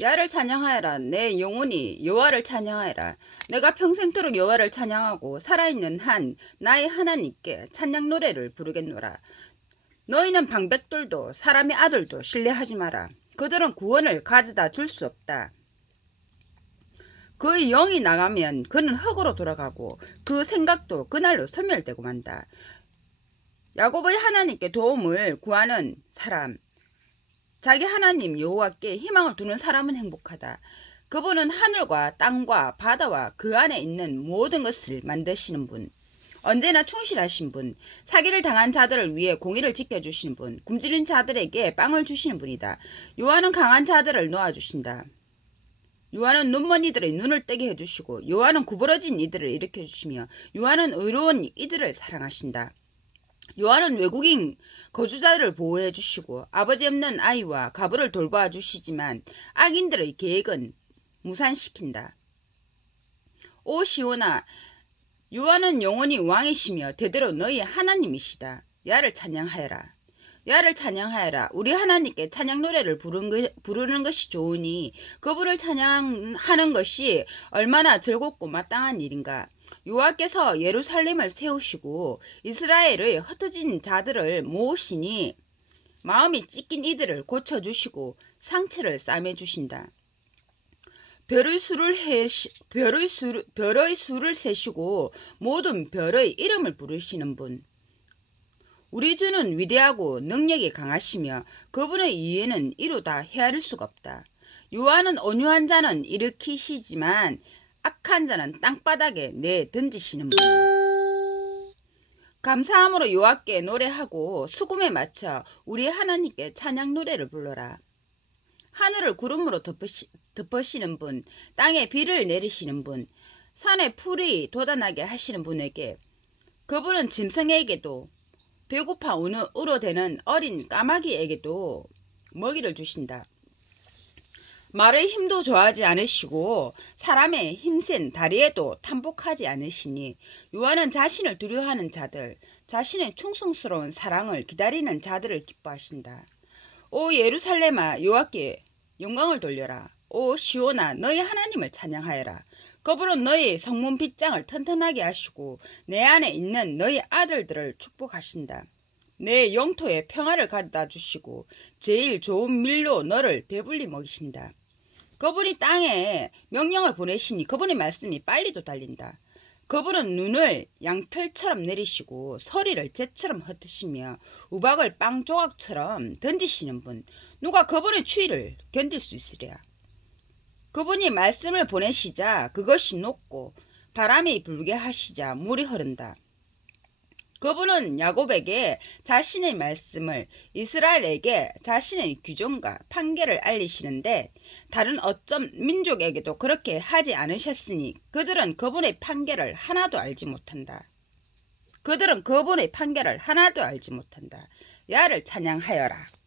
야를 찬양하여라. 내 영혼이 여호와를 찬양하여라. 내가 평생토록 여호와를 찬양하고 살아있는 한 나의 하나님께 찬양 노래를 부르겠노라. 너희는 방백들도 사람의 아들도 신뢰하지 마라. 그들은 구원을 가져다 줄 수 없다. 그의 영이 나가면 그는 흙으로 돌아가고 그 생각도 그날로 소멸되고 만다. 야곱의 하나님께 도움을 구하는 사람 자기 하나님 여호와께 희망을 두는 사람은 행복하다. 그분은 하늘과 땅과 바다와 그 안에 있는 모든 것을 만드시는 분. 언제나 충실하신 분, 사기를 당한 자들을 위해 공의를 지켜주시는 분, 굶주린 자들에게 빵을 주시는 분이다. 요한은 강한 자들을 놓아주신다. 요한은 눈먼 이들의 눈을 뜨게 해주시고, 요한은 구부러진 이들을 일으켜주시며, 요한은 의로운 이들을 사랑하신다. 요한은 외국인 거주자들을 보호해 주시고 아버지 없는 아이와 가부를 돌봐 주시지만 악인들의 계획은 무산시킨다. 오 시온아 요한은 영원히 왕이시며 대대로 너희 하나님이시다. 야를 찬양하여라. 야를 찬양하여라. 우리 하나님께 찬양 노래를 부르는 것이 좋으니 그분을 찬양하는 것이 얼마나 즐겁고 마땅한 일인가. 요하께서 예루살렘을 세우시고 이스라엘의 흩어진 자들을 모으시니 마음이 찢긴 이들을 고쳐주시고 상처를 싸매주신다. 별의 수를 해 별의 수 별의 수를 세시고 모든 별의 이름을 부르시는 분. 우리 주는 위대하고 능력이 강하시며 그분의 이해는 이루다 헤아릴 수가 없다. 요한은 온유한 자는 일으키시지만 악한 자는 땅바닥에 내 던지시는 분. 감사함으로 여호와께 노래하고 수금에 맞춰 우리 하나님께 찬양 노래를 불러라. 하늘을 구름으로 덮으시, 덮으시는 분, 땅에 비를 내리시는 분, 산에 풀이 돋아나게 하시는 분에게 그분은 짐승에게도 배고파 우는 우러대는 어린 까마귀에게도 먹이를 주신다. 말의 힘도 좋아하지 않으시고 사람의 힘센 다리에도 탐복하지 않으시니 요한은 자신을 두려워하는 자들, 자신의 충성스러운 사랑을 기다리는 자들을 기뻐하신다. 오 예루살렘아 여호와께 영광을 돌려라. 오 시온아 너희 하나님을 찬양하여라. 그분은 너희 성문 빗장을 튼튼하게 하시고 내 안에 있는 너희 아들들을 축복하신다. 내 영토에 평화를 가져다 주시고 제일 좋은 밀로 너를 배불리 먹이신다. 그분이 땅에 명령을 보내시니 그분의 말씀이 빨리도 달린다. 그분은 눈을 양털처럼 내리시고 소리를 재처럼 흩으시며 우박을 빵 조각처럼 던지시는 분. 누가 그분의 추위를 견딜 수 있으랴. 그분이 말씀을 보내시자 그것이 녹고 바람이 불게 하시자 물이 흐른다. 그분은 야곱에게 자신의 말씀을 이스라엘에게 자신의 규정과 판결을 알리시는데 다른 어쩜 민족에게도 그렇게 하지 않으셨으니 그들은 그분의 판결을 하나도 알지 못한다. 그들은 그분의 판결을 하나도 알지 못한다. 야를 찬양하여라.